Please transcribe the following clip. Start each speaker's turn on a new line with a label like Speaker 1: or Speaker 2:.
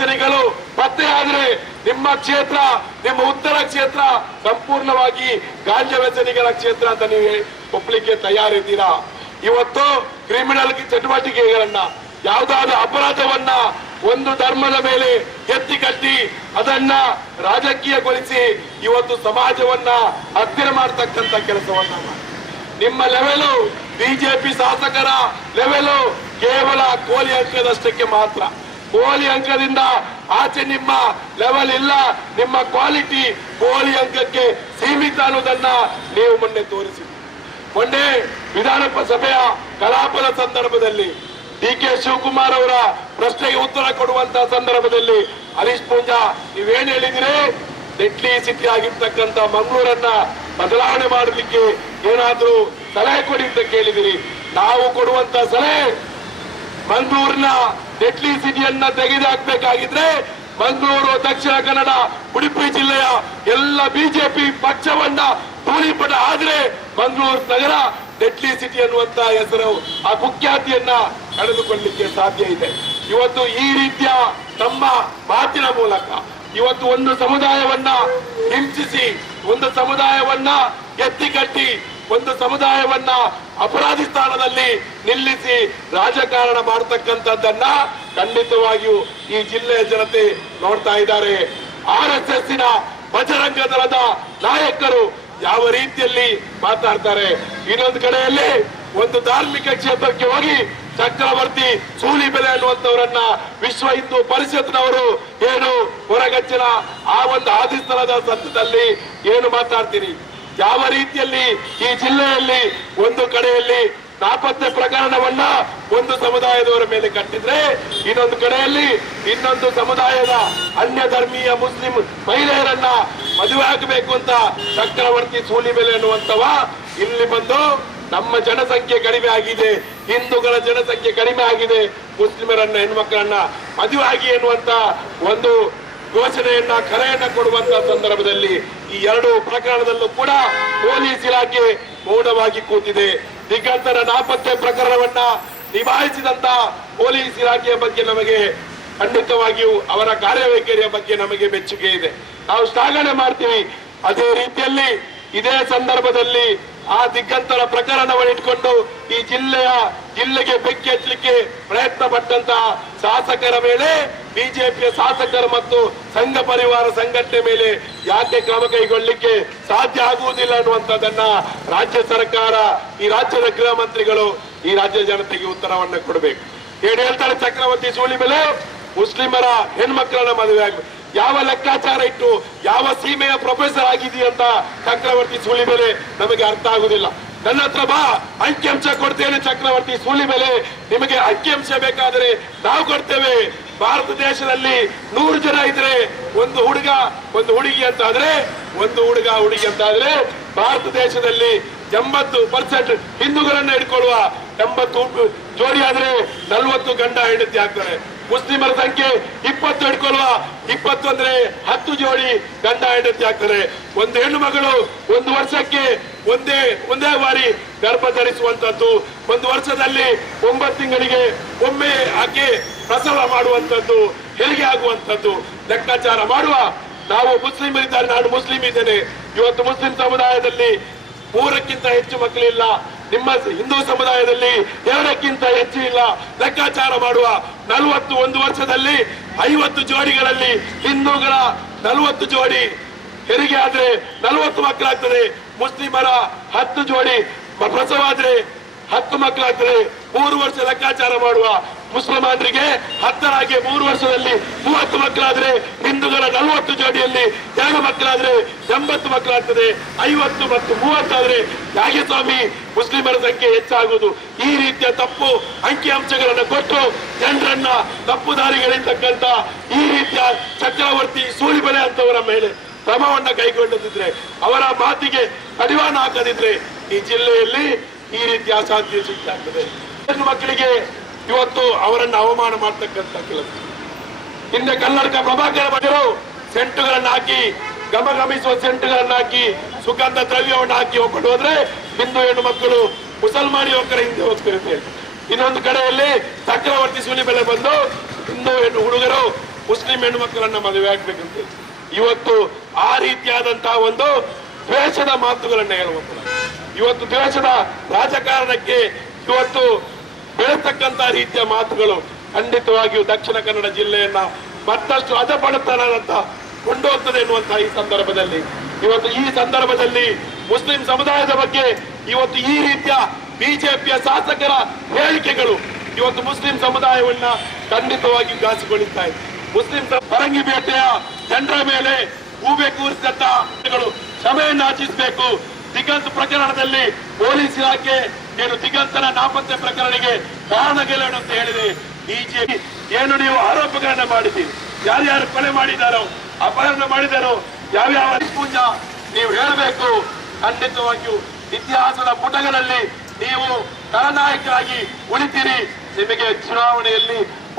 Speaker 1: ವ್ಯಸನಿಗಳು ಪತ್ತೆ ಆದ್ರೆ ನಿಮ್ಮ ಕ್ಷೇತ್ರ, ನಿಮ್ಮ ಉತ್ತರ ಕ್ಷೇತ್ರ ಸಂಪೂರ್ಣವಾಗಿ ಗಾಂಜ ವ್ಯಸನಿಗಳ ಕ್ಷೇತ್ರ ಅಂತ ನೀವು ಒಪ್ಪಲಿಕ್ಕೆ ತಯಾರಿದ್ದೀರಾ? ಇವತ್ತು ಕ್ರಿಮಿನಲ್ ಚಟುವಟಿಕೆಗಳನ್ನ ಯಾವುದಾದ್ರೂ ಅಪರಾಧವನ್ನ ಒಂದು ಧರ್ಮದ ಮೇಲೆ ಎತ್ತಿ ಕಟ್ಟಿ ಅದನ್ನ ರಾಜಕೀಯಗೊಳಿಸಿ ಇವತ್ತು ಸಮಾಜವನ್ನ ಹತ್ತಿರ ಮಾಡತಕ್ಕಂತ ಕೆಲಸವನ್ನ ನಿಮ್ಮ ಲೆವೆಲು ಬಿಜೆಪಿ ಶಾಸಕರ ಲೆವೆಲು ಕೇವಲ ಕೋಲಿ ಅಂಕದಷ್ಟಕ್ಕೆ ಮಾತ್ರ. ಕೋಲಿ ಅಂಕದಿಂದ ಆಚೆ ನಿಮ್ಮ ಲೆವೆಲ್ ಇಲ್ಲ. ನಿಮ್ಮ ಕ್ವಾಲಿಟಿ ಕೋಲಿ ಅಂಕಕ್ಕೆ ಸೀಮಿತ ಅನ್ನೋದನ್ನ ನೀವು ಮೊನ್ನೆ ತೋರಿಸಿ ಮೊನ್ನೆ ವಿಧಾನ ಸಭೆಯ ಕಲಾಪದ ಸಂದರ್ಭದಲ್ಲಿ ಡಿ ಕೆ ಶಿವಕುಮಾರ್ ಅವರ ಪ್ರಶ್ನೆಗೆ ಉತ್ತರ ಕೊಡುವಂತಹ ಸಂದರ್ಭದಲ್ಲಿ ಹರೀಶ್ ಪೂಂಜಾ, ನೀವೇನ್ ಹೇಳಿದಿರಿ? ಡೆಡ್ಲಿ ಸಿಟಿ ಆಗಿರ್ತಕ್ಕಂತ ಮಂಗಳೂರನ್ನ ಬದಲಾವಣೆ ಮಾಡಲಿಕ್ಕೆ ಏನಾದ್ರೂ ಸಲಹೆ ಕೊಡಿ ಅಂತ ಕೇಳಿದಿರಿ. ನಾವು ಕೊಡುವಂತ ಸಲಹೆ ಮಂಗಳೂರಿನ ಡೆಡ್ಲಿ ಸಿಟಿಯನ್ನ ತೆಗೆದುಹಾಕ್ಬೇಕಾಗಿದ್ರೆ ಮಂಗಳೂರು, ದಕ್ಷಿಣ ಕನ್ನಡ, ಉಡುಪಿ ಜಿಲ್ಲೆಯ ಎಲ್ಲ ಬಿಜೆಪಿ ಪಕ್ಷವನ್ನ ಧೂಳಿಪಟ ಆದ್ರೆ ಮಂಗಳೂರು ನಗರ ಡೆಡ್ಲಿ ಸಿಟಿ ಅನ್ನುವಂತ ಹೆಸರು ಆ ಕುಖ್ಯಾತಿಯನ್ನ ಕಳೆದುಕೊಳ್ಳಲಿಕ್ಕೆ ಸಾಧ್ಯ ಇದೆ. ಇವತ್ತು ಈ ರೀತಿಯ ತಮ್ಮ ಮಾತಿನ ಮೂಲಕ ಇವತ್ತು ಒಂದು ಸಮುದಾಯವನ್ನ ಹಿಂಸಿಸಿ, ಒಂದು ಸಮುದಾಯವನ್ನ ಎತ್ತಿಕಟ್ಟಿ ಒಂದು ಸಮುದಾಯವನ್ನ ಅಪರಾಧಿ ಸ್ಥಾನದಲ್ಲಿ ನಿಲ್ಲಿಸಿ ರಾಜಕಾರಣ ಮಾಡತಕ್ಕಂಥದ್ದನ್ನ ಖಂಡಿತವಾಗಿಯೂ ಈ ಜಿಲ್ಲೆಯ ಜನತೆ ನೋಡ್ತಾ ಇದ್ದಾರೆ. ಆರ್ ಎಸ್ ಎಸ್ಸಿನ ಬಜರಂಗ ದಳದ ನಾಯಕರು ಯಾವ ರೀತಿಯಲ್ಲಿ ಮಾತಾಡ್ತಾರೆ? ಇನ್ನೊಂದು ಕಡೆಯಲ್ಲಿ ಒಂದು ಧಾರ್ಮಿಕ ಕ್ಷೇತ್ರಕ್ಕೆ ಹೋಗಿ ಚಕ್ರವರ್ತಿ ಸೂಲಿಬೆಲೆ ಅನ್ನುವಂತವರನ್ನ ವಿಶ್ವ ಹಿಂದೂ ಪರಿಷತ್ನವರು ಏನು ಹೊರಗಚ್ಚಿನ ಆ ಒಂದು ಆದಿಸ್ಥಳದ ಸಂತದಲ್ಲಿ ಏನು ಮಾತಾಡ್ತೀನಿ ಯಾವ ರೀತಿಯಲ್ಲಿ ಈ ಜಿಲ್ಲೆಯಲ್ಲಿ ಒಂದು ಕಡೆಯಲ್ಲಿ ನಾಪತ್ತೆ ಪ್ರಕರಣವನ್ನ ಒಂದು ಸಮುದಾಯದವರ ಮೇಲೆ ಕಟ್ಟಿದ್ರೆ, ಇನ್ನೊಂದು ಕಡೆಯಲ್ಲಿ ಇನ್ನೊಂದು ಸಮುದಾಯದ ಅನ್ಯ ಧರ್ಮೀಯ ಮುಸ್ಲಿಂ ಮಹಿಳೆಯರನ್ನ ಮದುವೆ ಆಗಬೇಕು ಅಂತ ಚಕ್ರವರ್ತಿ ಸೂಲಿಬೆಲೆ ಅನ್ನುವಂತವ ಇಲ್ಲಿ ಬಂದು ನಮ್ಮ ಜನಸಂಖ್ಯೆ ಕಡಿಮೆ ಆಗಿದೆ, ಹಿಂದೂಗಳ ಜನಸಂಖ್ಯೆ ಕಡಿಮೆ ಆಗಿದೆ, ಮುಸ್ಲಿಮರನ್ನ ಹೆಣ್ಮಕ್ಕಳನ್ನ ಮದುವೆ ಆಗಿ ಒಂದು ಘೋಷಣೆಯನ್ನ ಕರೆಯನ್ನ ಕೊಡುವಂತ ಸಂದರ್ಭದಲ್ಲಿ ಈ ಎರಡು ಪ್ರಕರಣದಲ್ಲೂ ಕೂಡ ಪೊಲೀಸ್ ಇಲಾಖೆ ಮೌನವಾಗಿ ಕೂತಿದೆ. ದಿಗ್ಗಂತರ ನಾಪತ್ತೆ ಪ್ರಕರಣವನ್ನ ನಿಭಾಯಿಸಿದಂತ ಪೊಲೀಸ್ ಇಲಾಖೆಯ ಬಗ್ಗೆ ನಮಗೆ ಖಂಡಿತವಾಗಿಯೂ ಅವರ ಕಾರ್ಯವೈಖರಿಯ ಬಗ್ಗೆ ನಮಗೆ ಮೆಚ್ಚುಗೆ ಇದೆ. ನಾವು ಶ್ಲಾಘನೆ ಮಾಡ್ತೀವಿ. ಅದೇ ರೀತಿಯಲ್ಲಿ ಇದೇ ಸಂದರ್ಭದಲ್ಲಿ ಆ ದಿಗ್ಗಂತರ ಪ್ರಕರಣವನ್ನು ಇಟ್ಕೊಂಡು ಈ ಜಿಲ್ಲೆಯ ಜಿಲ್ಲೆಗೆ ಬೆಂಕಿ ಹಚ್ಚಲಿಕ್ಕೆ ಪ್ರಯತ್ನ ಪಟ್ಟಂತಹ ಶಾಸಕರ ಮೇಲೆ ಬಿಜೆಪಿಯ ಶಾಸಕರು ಮತ್ತು ಸಂಘ ಪರಿವಾರ ಸಂಘಟನೆ ಮೇಲೆ ಯಾಕೆ ಕ್ರಮ ಕೈಗೊಳ್ಳಲಿಕ್ಕೆ ಸಾಧ್ಯ ಆಗುವುದಿಲ್ಲ ಅನ್ನುವಂಥದ್ದನ್ನ ರಾಜ್ಯ ಸರ್ಕಾರ, ಈ ರಾಜ್ಯದ ಗೃಹ ಮಂತ್ರಿಗಳು, ಈ ರಾಜ್ಯ ಜನತೆಗೆ ಉತ್ತರವನ್ನ ಕೊಡಬೇಕು. ಏನ್ ಹೇಳ್ತಾರೆ ಚಕ್ರವರ್ತಿ ಸೂಳಿ ಮೇಲೆ, ಮುಸ್ಲಿಮರ ಹೆಣ್ಮಕ್ಕಳನ್ನ ಮದುವೆ ಆಗ್ಬೇಕು ಯಾವ ಲೆಕ್ಕಾಚಾರ ಇಟ್ಟು ಯಾವ ಸೀಮೆಯ ಪ್ರೊಫೆಸರ್ ಆಗಿದೆಯಾ ಅಂತ ಚಕ್ರವರ್ತಿ ಸೂಳಿ ಮೇಲೆ ನಮಗೆ ಅರ್ಥ ಆಗುದಿಲ್ಲ. ನನ್ನ ಹತ್ರ ಬಾ, ಅಂಕಿಅಂಶ ಕೊಡ್ತೇನೆ ಚಕ್ರವರ್ತಿ ಸೂಳಿ ಮೇಲೆ, ನಿಮಗೆ ಅಂಕಿಅಂಶ ಬೇಕಾದರೆ ನಾವು ಕೊಡ್ತೇವೆ. ಭಾರತ ದೇಶದಲ್ಲಿ ನೂರು ಜನ ಇದ್ರೆ ಒಂದು ಹುಡುಗ, ಒಂದು ಹುಡುಗಿ ಅಂತ ಆದ್ರೆ ಒಂದು ಹುಡುಗ, ಹುಡುಗಿ ಅಂತ ಆದ್ರೆ ಭಾರತ ದೇಶದಲ್ಲಿ ಎಂಬತ್ತು ಪರ್ಸೆಂಟ್ ಹಿಂದೂಗಳನ್ನ ಹಿಡ್ಕೊಳ್ಳುವ ಎಂಬತ್ತು ಜೋಡಿ ಆದ್ರೆ ನಲ್ವತ್ತು ಗಂಡ ಹೆಂಡತಿ ಆಗ್ತಾರೆ. ಮುಸ್ಲಿಮರ ಸಂಖ್ಯೆ ಇಪ್ಪತ್ತು ಹಿಡ್ಕೊಳ್ಳುವ ಇಪ್ಪತ್ತು ಅಂದ್ರೆ ಹತ್ತು ಜೋಡಿ ಗಂಡ ಹೆಂಡತಿ ಆಗ್ತಾರೆ. ಒಂದು ಹೆಣ್ಣು ಮಗಳು ಒಂದು ವರ್ಷಕ್ಕೆ ಒಂದೇ ಒಂದೇ ಬಾರಿ ಗರ್ಭ ಧರಿಸುವಂತದ್ದು ಒಂದು ವರ್ಷದಲ್ಲಿ ಒಂಬತ್ತು ತಿಂಗಳಿಗೆ ಒಮ್ಮೆ ಆಕೆ ಪ್ರಸವ ಮಾಡುವಂಥದ್ದು, ಹೆರಿಗೆ ಆಗುವಂಥದ್ದು, ಲೆಕ್ಕಾಚಾರ ಮಾಡುವ ನಾವು ಮುಸ್ಲಿಂ ಇದ್ದಾರೆ, ನಾನು ಮುಸ್ಲಿಂ ಇದ್ದೇನೆ. ಇವತ್ತು ಮುಸ್ಲಿಂ ಸಮುದಾಯದಲ್ಲಿ ಮೂರಕ್ಕಿಂತ ಹೆಚ್ಚು ಮಕ್ಕಳಿಲ್ಲ. ನಿಮ್ಮ ಹಿಂದೂ ಸಮುದಾಯದಲ್ಲಿ ಎರಡಕ್ಕಿಂತ ಹೆಚ್ಚು ಇಲ್ಲ. ಲೆಕ್ಕಾಚಾರ ಮಾಡುವ ನಲವತ್ತು ಒಂದು ವರ್ಷದಲ್ಲಿ ಐವತ್ತು ಜೋಡಿಗಳಲ್ಲಿ ಹಿಂದೂಗಳ ನಲವತ್ತು ಜೋಡಿ ಹೆರಿಗೆ ಆದ್ರೆ ನಲವತ್ತು ಮಕ್ಕಳಾಗ್ತದೆ. ಮುಸ್ಲಿಮರ ಹತ್ತು ಜೋಡಿ ಪ್ರಸವ ಆದ್ರೆ ಹತ್ತು ಮಕ್ಕಳಾಗ್ತದೆ. ಮೂರು ವರ್ಷ ಲೆಕ್ಕಾಚಾರ ಮಾಡುವ ಮುಸಲ್ಮಾನರಿಗೆ ಹತ್ತರಾಗಿ ಮೂರು ವರ್ಷದಲ್ಲಿ ಮೂವತ್ತು ಮಕ್ಕಳಾದ್ರೆ ಹಿಂದೂಗಳ ನಲವತ್ತು ಜೋಡಿಯಲ್ಲಿ ಎರಡು ಮಕ್ಕಳಾದ್ರೆ ಎಂಬತ್ತು ಮಕ್ಕಳಾಗ್ತದೆ, ಐವತ್ತು ಮತ್ತು ಮೂವತ್ತಾದ್ರೆ ಯಾಕೆ ಸ್ವಾಮಿ ಮುಸ್ಲಿಮರ ಸಂಖ್ಯೆ ಹೆಚ್ಚಾಗುವುದು. ಈ ರೀತಿಯ ತಪ್ಪು ಅಂಕಿಅಂಶಗಳನ್ನು ಕೊಟ್ಟು ಜನರನ್ನ ತಪ್ಪು ದಾರಿಗಳಿರ್ತಕ್ಕಂಥ ಈ ರೀತಿಯ ಚಕ್ರವರ್ತಿ ಸೂಳಿಬೆಲೆ ಅಂತವರ ಮೇಲೆ ಕ್ರಮವನ್ನ ಕೈಗೊಂಡದಿದ್ರೆ ಅವರ ಮಾತಿಗೆ ಕಡಿವಾಣ ಹಾಕದಿದ್ರೆ ಈ ಜಿಲ್ಲೆಯಲ್ಲಿ ಈ ರೀತಿಯ ಸೃಷ್ಟಿಯಾಗ್ತದೆ ಹೆಣ್ಣು ಮಕ್ಕಳಿಗೆ ಇವತ್ತು ಅವರನ್ನು ಅವಮಾನ ಮಾಡ್ತಕ್ಕಂಥ ಕೆಲಸ. ಹಿಂದೆ ಕನ್ನಡಕ ಪ್ರಭಾಕರ ಬಜರು ಸೆಂಟುಗಳನ್ನು ಹಾಕಿ ಗಮಗಮಿಸುವ ಸೆಂಟುಗಳನ್ನು ಹಾಕಿ, ಸುಗಂಧ ದ್ರವ್ಯವನ್ನು ಹಾಕಿ ಹೋಗ್ಕೊಂಡು ಹೋದ್ರೆ ಹಿಂದೂ ಹೆಣ್ಣು ಮಕ್ಕಳು ಮುಸಲ್ಮಾನಿ ಯುವಕರ ಹಿಂದೆ ಹೋಗ್ತಿರುತ್ತೆ ಇನ್ನೊಂದು ಕಡೆಯಲ್ಲಿ ಚಕ್ರವರ್ತಿ ಸುಲಿ ಬೆಲೆ ಬಂದು ಹಿಂದೂ ಹೆಣ್ಣು ಹುಡುಗರು ಮುಸ್ಲಿಂ ಹೆಣ್ಣು ಮಕ್ಕಳನ್ನ ಮದುವೆ ಆಗ್ಬೇಕಂತ ಇವತ್ತು ಆ ರೀತಿಯಾದಂತಹ ಒಂದು ದ್ವೇಷದ ಮಾತುಗಳನ್ನ ಹೇಳುವಂತ ಇವತ್ತು ದ್ವೇಷದ ರಾಜಕಾರಣಕ್ಕೆ ಇವತ್ತು ಬೆಳೆತಕ್ಕಂತ ರೀತಿಯ ಮಾತುಗಳು ಖಂಡಿತವಾಗಿಯೂ ದಕ್ಷಿಣ ಕನ್ನಡ ಜಿಲ್ಲೆಯನ್ನ ಮತ್ತಷ್ಟು ಅಧಪಡುತ್ತಾನಂತ ಕೊಂಡೋಗ್ತದೆ ಎನ್ನುವಂತಹ ಈ ಸಂದರ್ಭದಲ್ಲಿ. ಇವತ್ತು ಈ ಸಂದರ್ಭದಲ್ಲಿ ಮುಸ್ಲಿಂ ಸಮುದಾಯದ ಬಗ್ಗೆ ಇವತ್ತು ಈ ರೀತಿಯ ಬಿಜೆಪಿಯ ಶಾಸಕರ ಹೇಳಿಕೆಗಳು ಇವತ್ತು ಮುಸ್ಲಿಂ ಸಮುದಾಯವನ್ನ ಖಂಡಿತವಾಗಿ ಘಾಸಿಗೊಳಿಸ್ತಾ ಇದೆ. ಮುಸ್ಲಿಂ ಪರಂಗಿ ಬೇಟೆಯ ಜನರ ಮೇಲೆ ಹೂವೆ ಕೂರಿಸಿದಂತಹ ಕ್ಷಮೆಯನ್ನು ಆಚಿಸಬೇಕು ದಿಗಂತ್ ಪ್ರಕರಣದಲ್ಲಿ ಪೊಲೀಸ್ ಇಲಾಖೆ ಏನು ದಿಗಂತರ ನಾಪತ್ತೆ ಪ್ರಕರಣಕ್ಕೆ ಕಾರಣಗಳೇನು ಅಂತ ಹೇಳಿದೆ. ಬಿಜೆಪಿ, ಏನು ನೀವು ಆರೋಪಗಳನ್ನ ಮಾಡಿದ್ದೀರಿ? ಯಾರ್ಯಾರು ಕೊಲೆ ಮಾಡಿದಾರೋ ಅಪಹರಣ ಮಾಡಿದಾರೋ ಯಾವ್ಯಾವ ಪೂಜ ನೀವು ಹೇಳಬೇಕು? ಖಂಡಿತವಾಗಿಯೂ ಇತಿಹಾಸದ ಪುಟಗಳಲ್ಲಿ ನೀವು ಖಳನಾಯಕರಾಗಿ ಉಳಿತೀರಿ. ನಿಮಗೆ ಚುನಾವಣೆಯಲ್ಲಿ